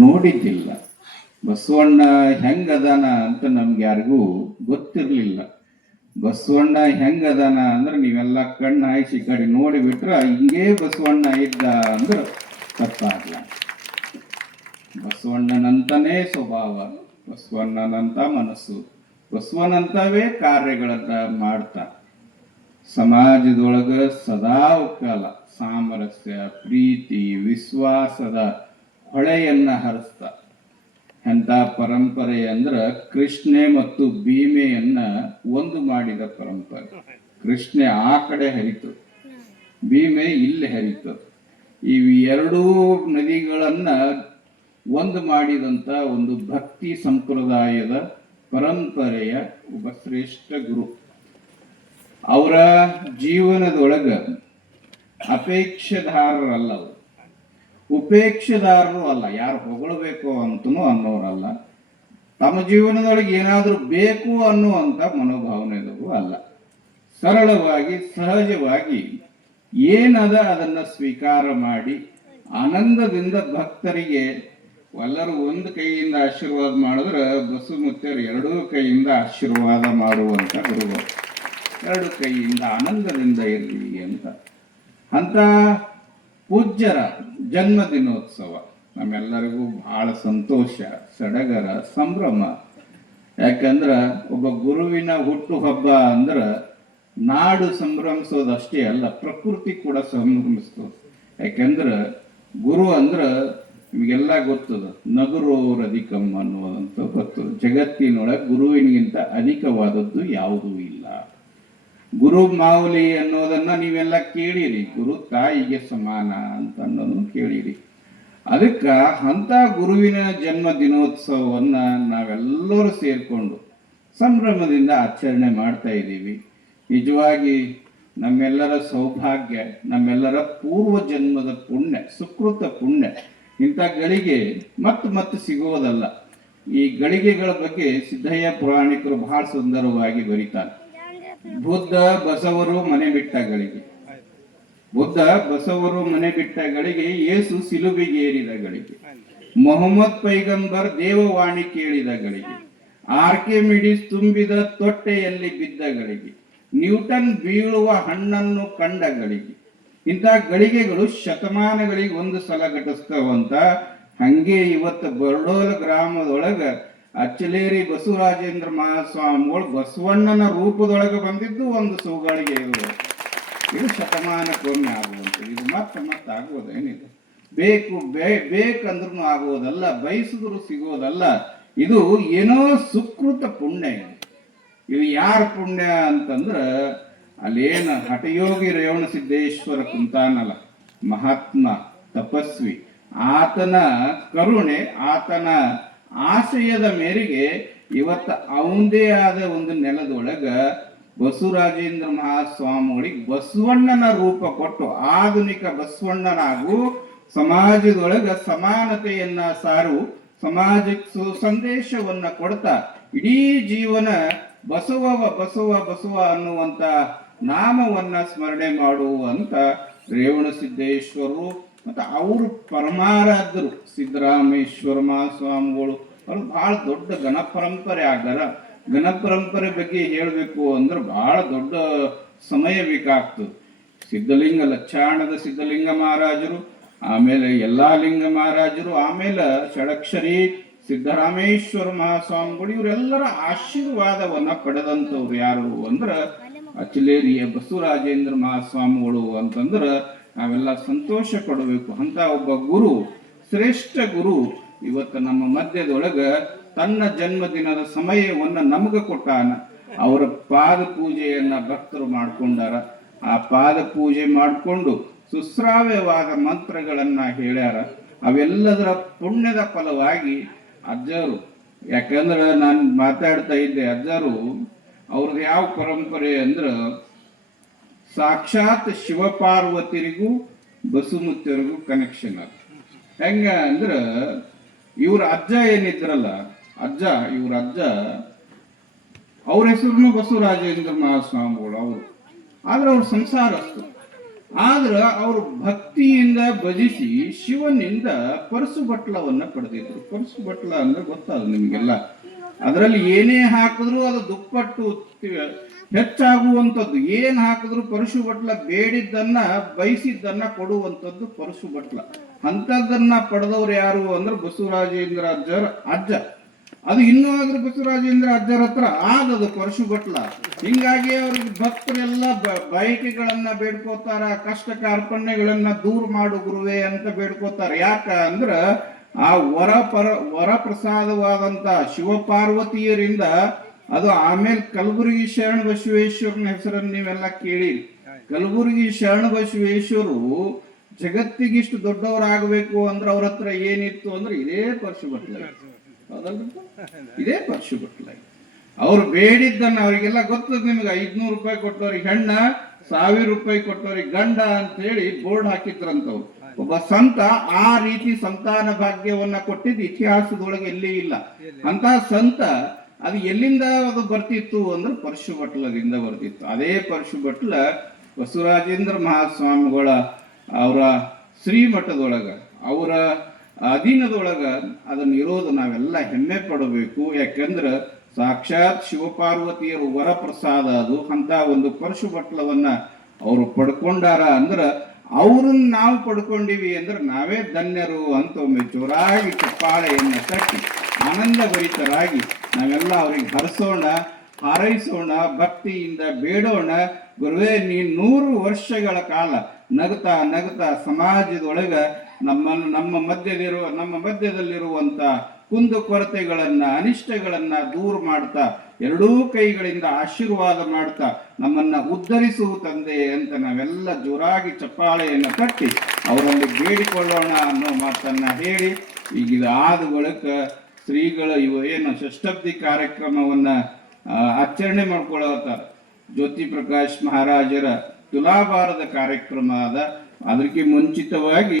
ನೋಡಿದ್ದಿಲ್ಲ. ಬಸವಣ್ಣ ಹೆಂಗದಾನ ಅಂತ ನಮ್ಗೆ ಯಾರಿಗೂ ಗೊತ್ತಿರಲಿಲ್ಲ. ಬಸವಣ್ಣ ಹೆಂಗದಾನ ಅಂದ್ರೆ ನೀವೆಲ್ಲ ಕಣ್ಣು ಹಾಯಿಸಿ ಕಡೆ ನೋಡಿಬಿಟ್ರ ಹಿಂಗೇ ಬಸವಣ್ಣ ಇದ್ದ ಅಂದ್ರೆ ತಪ್ಪಾಗಲ್ಲ. ಬಸವಣ್ಣನಂತನೇ ಸ್ವಭಾವ, ಬಸವಣ್ಣನಂತ ಮನಸ್ಸು, ಬಸವನಂತವೇ ಕಾರ್ಯಗಳನ್ನ ಮಾಡ್ತಾ ಸಮಾಜದೊಳಗ ಸದಾ ಕಾಲ ಸಾಮರಸ್ಯ, ಪ್ರೀತಿ, ವಿಶ್ವಾಸದ ಹೊಳೆಯನ್ನ ಹರಿಸ್ತಾ. ಎಂಥ ಪರಂಪರೆ ಅಂದ್ರ ಕೃಷ್ಣೆ ಮತ್ತು ಭೀಮೆಯನ್ನ ಒಂದು ಮಾಡಿದ ಪರಂಪರೆ. ಕೃಷ್ಣೆ ಆ ಕಡೆ ಹರಿತು, ಭೀಮೆ ಇಲ್ಲಿ ಹರಿತು. ಈ ಎರಡೂ ನದಿಗಳನ್ನ ಒಂದು ಮಾಡಿದಂತ ಒಂದು ಭಕ್ತಿ ಸಂಪ್ರದಾಯದ ಪರಂಪರೆಯ ಒಬ್ಬ ಶ್ರೇಷ್ಠ ಗುರು. ಅವರ ಜೀವನದೊಳಗ ಅಪೇಕ್ಷೆದಾರರಲ್ಲ, ಅವರು ಉಪೇಕ್ಷೆದಾರರು ಅಲ್ಲ. ಯಾರು ಹೊಗಳಬೇಕು ಅಂತನೂ ಅನ್ನೋರಲ್ಲ, ತಮ್ಮ ಜೀವನದೊಳಗೆ ಏನಾದರೂ ಬೇಕು ಅನ್ನುವಂಥ ಮನೋಭಾವನೆಗೂ ಅಲ್ಲ. ಸರಳವಾಗಿ ಸಹಜವಾಗಿ ಏನದ ಅದನ್ನ ಸ್ವೀಕಾರ ಮಾಡಿ ಆನಂದದಿಂದ ಭಕ್ತರಿಗೆ ಎಲ್ಲರೂ ಒಂದು ಕೈಯಿಂದ ಆಶೀರ್ವಾದ ಮಾಡಿದ್ರೆ ಬಸುಮುತ್ಯರು ಎರಡೂ ಕೈಯಿಂದ ಆಶೀರ್ವಾದ ಮಾಡುವಂತ ಗುರುಗಳು. ಎರಡು ಕೈಯಿಂದ ಆನಂದದಿಂದ ಇರಲಿ ಅಂತ ಪೂಜ್ಯರ ಜನ್ಮ ದಿನೋತ್ಸವ ನಮ್ಮೆಲ್ಲರಿಗೂ ಬಹಳ ಸಂತೋಷ, ಸಡಗರ, ಸಂಭ್ರಮ. ಯಾಕಂದ್ರ ಒಬ್ಬ ಗುರುವಿನ ಹುಟ್ಟು ಹಬ್ಬ ಅಂದ್ರ ನಾಡು ಸಂಭ್ರಮಿಸೋದಷ್ಟೇ ಅಲ್ಲ, ಪ್ರಕೃತಿ ಕೂಡ ಸಂಭ್ರಮಿಸ್ತದೆ. ಯಾಕಂದ್ರ ಗುರು ಅಂದ್ರ ನಿಮಗೆಲ್ಲ ಗೊತ್ತದ, ನಗುರೋರಧಿಕಂ ಅನ್ನುವಂತ ಗೊತ್ತದ. ಜಗತ್ತಿನೊಳಗೆ ಗುರುವಿನಿಗಿಂತ ಅಧಿಕವಾದದ್ದು ಯಾವುದೂ ಇಲ್ಲ. ಗುರು ಮಾವುಲಿ ಅನ್ನೋದನ್ನ ನೀವೆಲ್ಲ ಕೇಳಿರಿ, ಗುರು ತಾಯಿಗೆ ಸಮಾನ ಅಂತ ಅನ್ನೋದನ್ನು ಕೇಳಿರಿ. ಅದಕ್ಕ ಅಂತ ಗುರುವಿನ ಜನ್ಮ ದಿನೋತ್ಸವವನ್ನ ನಾವೆಲ್ಲರೂ ಸೇರ್ಕೊಂಡು ಸಂಭ್ರಮದಿಂದ ಆಚರಣೆ ಮಾಡ್ತಾ ಇದ್ದೀವಿ. ನಿಜವಾಗಿ ನಮ್ಮೆಲ್ಲರ ಸೌಭಾಗ್ಯ, ನಮ್ಮೆಲ್ಲರ ಪೂರ್ವ ಜನ್ಮದ ಪುಣ್ಯ, ಸುಕೃತ ಪುಣ್ಯ. ಇಂಥ ಗಳಿಗೆ ಮತ್ತೆ ಸಿಗುವುದಲ್ಲ. ಈ ಗಳಿಗೆಗಳ ಬಗ್ಗೆ ಸಿದ್ದಯ್ಯ ಪುರಾಣಿಕರು ಬಹಳ ಸುಂದರವಾಗಿ ಬರೀತಾರೆ. ಬುದ್ಧ ಬಸವರು ಮನೆ ಬಿಟ್ಟ ಗಳಿಗೆ, ಬುದ್ಧ ಬಸವರು ಮನೆ ಬಿಟ್ಟ ಗಳಿಗೆ, ಯೇಸು ಸಿಲುಬಿಗೆ ಏರಿದ ಗಳಿಗೆ, ಮೊಹಮ್ಮದ್ ಪೈಗಂಬರ್ ದೇವವಾಣಿ ಕೇಳಿದ ಗಳಿಗೆ, ಆರ್ಕಿಮಿಡಿಸ್ ತುಂಬಿದ ತೊಟ್ಟೆಯಲ್ಲಿ ಬಿದ್ದ ಗಳಿಗೆ, ನ್ಯೂಟನ್ ಬೀಳುವ ಹಣ್ಣನ್ನು ಕಂಡ ಗಳಿಗೆ. ಇಂಥ ಗಳಿಗೆಗಳು ಶತಮಾನಗಳಿಗೆ ಒಂದು ಸಲ ಘಟಿಸ್ತವಂತ. ಹಂಗೆ ಇವತ್ತು ಬರ್ಡೋಲ ಗ್ರಾಮದೊಳಗ ಅಚ್ಚಲೇರಿ ಬಸವರಾಜೇಂದ್ರ ಮಹಾಸ್ವಾಮಿಗಳು ಬಸವಣ್ಣನ ರೂಪದೊಳಗೆ ಬಂದಿದ್ದು ಒಂದು ಸೋಗಳಿಗೆ. ಇದು ಶತಮಾನಕ್ಕೊಮ್ಮೆ ಆಗುವಂಥದ್ದು. ಇದು ಮತ್ತೆ ಆಗುವುದೇನಿದೆ? ಬೇಕಂದ್ರೂ ಆಗುವುದಲ್ಲ, ಬಯಸಿದ್ರು ಸಿಗೋದಲ್ಲ. ಇದು ಏನೋ ಸುಕೃತ ಪುಣ್ಯ. ಇದು ಯಾರ ಪುಣ್ಯ ಅಂತಂದ್ರ, ಅಲ್ಲೇನ ಹಠಯೋಗಿ ರೇವಣ ಸಿದ್ದೇಶ್ವರ ಕುಂತಾನಲ್ಲ, ಮಹಾತ್ಮ ತಪಸ್ವಿ, ಆತನ ಕರುಣೆ, ಆತನ ಆಶಯದ ಮೇರೆಗೆ ಇವತ್ತ ಅವಂದೇ ಆದ ಒಂದು ನೆಲದೊಳಗ ಬಸವರಾಜೇಂದ್ರ ಮಹಾಸ್ವಾಮಿಗಳಿಗೆ ಬಸವಣ್ಣನ ರೂಪ ಕೊಟ್ಟು ಆಧುನಿಕ ಬಸವಣ್ಣನಾಗೂ ಸಮಾಜದೊಳಗ ಸಮಾನತೆಯನ್ನ ಸಾರು, ಸಮಾಜಕ್ಕೆ ಸಂದೇಶವನ್ನ ಕೊಡ್ತಾ ಇಡೀ ಜೀವನ ಬಸವ ಬಸವ ಬಸವ ಅನ್ನುವಂತ ನಾಮವನ್ನ ಸ್ಮರಣೆ ಮಾಡುವಂತ ರೇವಣ ಸಿದ್ದೇಶ್ವರರು ಮತ್ತು ಅವರು ಪರಮಾರಾಧ್ಯರು ಸಿದ್ದರಾಮೇಶ್ವರ ಮಹಾಸ್ವಾಮಿಗಳು. ಅವರು ಬಹಳ ದೊಡ್ಡ ಗಣಪರಂಪರೆ ಆಗ್ಯಾರ. ಗಣಪರಂಪರೆ ಬಗ್ಗೆ ಹೇಳಬೇಕು ಅಂದ್ರೆ ಬಹಳ ದೊಡ್ಡ ಸಮಯ ಬೇಕಾಗ್ತದೆ. ಸಿದ್ಧಲಿಂಗ ಲಚ್ಚಾಣದ ಸಿದ್ಧಲಿಂಗ ಮಹಾರಾಜರು, ಆಮೇಲೆ ಯಲ್ಲಾಲಿಂಗ ಮಹಾರಾಜರು, ಆಮೇಲೆ ಷಡಕ್ಷರಿ ಸಿದ್ದರಾಮೇಶ್ವರ ಮಹಾಸ್ವಾಮಿಗಳು, ಇವರೆಲ್ಲರ ಆಶೀರ್ವಾದವನ್ನ ಪಡೆದಂಥವ್ರು ಯಾರು ಅಂದ್ರೆ ಅಚ್ಚಲೇರಿಯ ಬಸವರಾಜೇಂದ್ರ ಮಹಾಸ್ವಾಮಿಗಳು ಅಂತಂದ್ರ ನಾವೆಲ್ಲ ಸಂತೋಷ ಪಡಬೇಕು. ಅಂತ ಒಬ್ಬ ಗುರು, ಶ್ರೇಷ್ಠ ಗುರು ಇವತ್ತು ನಮ್ಮ ಮಧ್ಯದೊಳಗ ತನ್ನ ಜನ್ಮದಿನದ ಸಮಯವನ್ನ ನಮಗ ಕೊಟ್ಟಾನ. ಅವರ ಪಾದ ಪೂಜೆಯನ್ನ ಭಕ್ತರು ಮಾಡ್ಕೊಂಡಾರ. ಆ ಪಾದ ಪೂಜೆ ಮಾಡಿಕೊಂಡು ಸುಶ್ರಾವ್ಯವಾದ ಮಂತ್ರಗಳನ್ನ ಹೇಳ್ಯಾರ. ಅವೆಲ್ಲದರ ಪುಣ್ಯದ ಫಲವಾಗಿ ಅಜ್ಜರು, ಯಾಕಂದ್ರೆ ನಾನು ಮಾತಾಡ್ತಾ ಇದ್ದೆ, ಅಜ್ಜರು ಅವ್ರದ್ದು ಯಾವ ಪರಂಪರೆ ಅಂದ್ರ ಸಾಕ್ಷಾತ್ ಶಿವಪಾರ್ವತಿರಿಗೂ ಬಸುಮುತ್ಯರಿಗೂ ಕನೆಕ್ಷನ್ ಅದು. ಹೆಂಗ ಅಂದ್ರ ಇವ್ರ ಅಜ್ಜ ಏನಿದ್ರಲ್ಲ, ಇವ್ರ ಅಜ್ಜ ಅವ್ರ ಹೆಸರು ಬಸವರಾಜೇಂದ್ರ ಮಹಾಸ್ವಾಮಿಗಳು ಅವರು. ಆದ್ರೆ ಅವ್ರ ಸಂಸಾರಸ್ಥರು. ಆದ್ರ ಅವರು ಭಕ್ತಿಯಿಂದ ಭಜಿಸಿ ಶಿವನಿಂದ ಪರಸು ಬಟ್ಲವನ್ನ ಪಡೆದಿದ್ರು. ಪರಸು ಬಟ್ಲ ಅಂದ್ರೆ ಗೊತ್ತಲ್ಲ ನಿಮ್ಗೆಲ್ಲ, ಅದರಲ್ಲಿ ಏನೇ ಹಾಕಿದ್ರು ಅದು ದುಪ್ಪಟ್ಟು ಹೆಚ್ಚಾಗುವಂಥದ್ದು. ಏನ್ ಹಾಕಿದ್ರು ಪರಶು ಬಟ್ಲ ಬೇಡಿದ್ದನ್ನ ಬಯಸಿದ್ದನ್ನ ಕೊಡುವಂಥದ್ದು ಪರಶು ಬಟ್ಲ. ಅಂಥದ್ದನ್ನ ಪಡೆದವ್ರು ಯಾರು ಅಂದ್ರೆ ಬಸವರಾಜೇಂದ್ರ ಅಜ್ಜರ ಅಜ್ಜ. ಅದು ಇನ್ನೂ ಆದ್ರೂ ಬಸವರಾಜೇಂದ್ರ ಅಜ್ಜರ ಹತ್ರ ಆದದು ಪರಶು ಬಟ್ಲ. ಹಿಂಗಾಗಿ ಅವ್ರಿಗೆ ಭಕ್ತರೆಲ್ಲ ಬಯಕೆಗಳನ್ನ ಬೇಡ್ಕೋತಾರ, ಕಷ್ಟ ಕಾರ್ಪಣ್ಯಗಳನ್ನ ದೂರ ಮಾಡು ಗುರುವೆ ಅಂತ ಬೇಡ್ಕೋತಾರ. ಯಾಕ ಅಂದ್ರ ಆ ವರ ಪ್ರಸಾದವಾದಂತ ಶಿವಪಾರ್ವತಿಯರಿಂದ ಅದು. ಆಮೇಲೆ ಕಲಬುರಗಿ ಶರಣ ಬಸವೇಶ್ವರನ ಹೆಸರನ್ನು ನೀವೆಲ್ಲ ಕೇಳಿರಿ. ಕಲಬುರಗಿ ಶರಣ ಬಸವೇಶ್ವರು ಜಗತ್ತಿಗಿಷ್ಟು ದೊಡ್ಡವರಾಗಬೇಕು ಅಂದ್ರೆ ಅವ್ರ ಹತ್ರ ಏನಿತ್ತು ಅಂದ್ರೆ ಇದೇ ಪರಶು ಬಟ್ಲ. ಹೌದಲ್ರಿ? ಇದೇ ಪರಶು ಬಟ್ಲ. ಅವ್ರು ಬೇಡಿದ್ದನ್ನ, ಅವರಿಗೆಲ್ಲ ಗೊತ್ತದ ನಿಮ್ಗೆ, 500 ರೂಪಾಯಿ ಕೊಟ್ಟವ್ರಿಗೆ ಹೆಣ್ಣ, 1000 ರೂಪಾಯಿ ಕೊಟ್ಟವ್ರಿಗೆ ಗಂಡ ಅಂತ ಹೇಳಿ ಬೋರ್ಡ್ ಹಾಕಿದ್ರಂತವ್ರು. ಒಬ್ಬ ಸಂತ ಆ ರೀತಿ ಸಂತಾನ ಭಾಗ್ಯವನ್ನ ಕೊಟ್ಟಿದ್ದು ಇತಿಹಾಸದೊಳಗೆ ಎಲ್ಲಿ ಇಲ್ಲ. ಅಂತ ಸಂತ ಅದು ಎಲ್ಲಿಂದ ಅದು ಬರ್ತಿತ್ತು ಅಂದ್ರೆ ಪರಶು ಬಟ್ಲದಿಂದ ಬರ್ತಿತ್ತು. ಅದೇ ಪರಶು ಬಟ್ಲ ಬಸವರಾಜೇಂದ್ರ ಮಹಾಸ್ವಾಮಿಗಳ ಅವರ ಶ್ರೀಮಠದೊಳಗ, ಅವರ ಅಧೀನದೊಳಗ ಅದನ್ನ ಇರೋದು ನಾವೆಲ್ಲ ಹೆಮ್ಮೆ ಪಡಬೇಕು. ಯಾಕಂದ್ರೆ ಸಾಕ್ಷಾತ್ ಶಿವಪಾರ್ವತಿಯರು ವರ ಪ್ರಸಾದ ಅದು. ಅಂತ ಒಂದು ಪರಶು ಬಟ್ಲವನ್ನ ಅವರು ಪಡ್ಕೊಂಡಾರ ಅಂದ್ರ ಅವ್ರನ್ನ ನಾವು ಪಡ್ಕೊಂಡಿವಿ ಅಂದ್ರೆ ನಾವೇ ಧನ್ಯರು ಅಂತ ಒಮ್ಮೆ ಜೋರಾಗಿ ಚಪ್ಪಾಳೆಯನ್ನ ತಟ್ಟಿ ಆನಂದ ಭರಿತರಾಗಿ ನಾವೆಲ್ಲ ಅವ್ರಿಗೆ ಹರಿಸೋಣ, ಹಾರೈಸೋಣ, ಭಕ್ತಿಯಿಂದ ಬೇಡೋಣ. ಗುರುವೇ, ನೀನ್ 100 ವರ್ಷಗಳ ಕಾಲ ನಗತಾ ನಗತಾ ಸಮಾಜದೊಳಗ ನಮ್ಮ ಮಧ್ಯದಲ್ಲಿರುವಂತ ಕುಂದು ಕೊರತೆಗಳನ್ನ, ಅನಿಷ್ಟಗಳನ್ನ ದೂರ ಮಾಡ್ತಾ, ಎರಡೂ ಕೈಗಳಿಂದ ಆಶೀರ್ವಾದ ಮಾಡ್ತಾ ನಮ್ಮನ್ನ ಉದ್ಧರಿಸುವ ತಂದೆ ಅಂತ ನಾವೆಲ್ಲ ಜೋರಾಗಿ ಚಪ್ಪಾಳೆಯನ್ನು ತಟ್ಟಿ ಅವರಲ್ಲಿ ಬೇಡಿಕೊಳ್ಳೋಣ ಅನ್ನೋ ಮಾತನ್ನ ಹೇಳಿ, ಈಗ ಇದು ಆದ ಬಳಿಕ ಶ್ರೀಗಳು ಇವು ಏನು ಷಷ್ಠಬ್ದಿ ಕಾರ್ಯಕ್ರಮವನ್ನ ಆಚರಣೆ ಮಾಡ್ಕೊಳ್ಳುತ್ತಾರೆ. ಜ್ಯೋತಿ ಪ್ರಕಾಶ್ ಮಹಾರಾಜರ ತುಲಾಭಾರದ ಕಾರ್ಯಕ್ರಮ ಅದ. ಅದಕ್ಕೆ ಮುಂಚಿತವಾಗಿ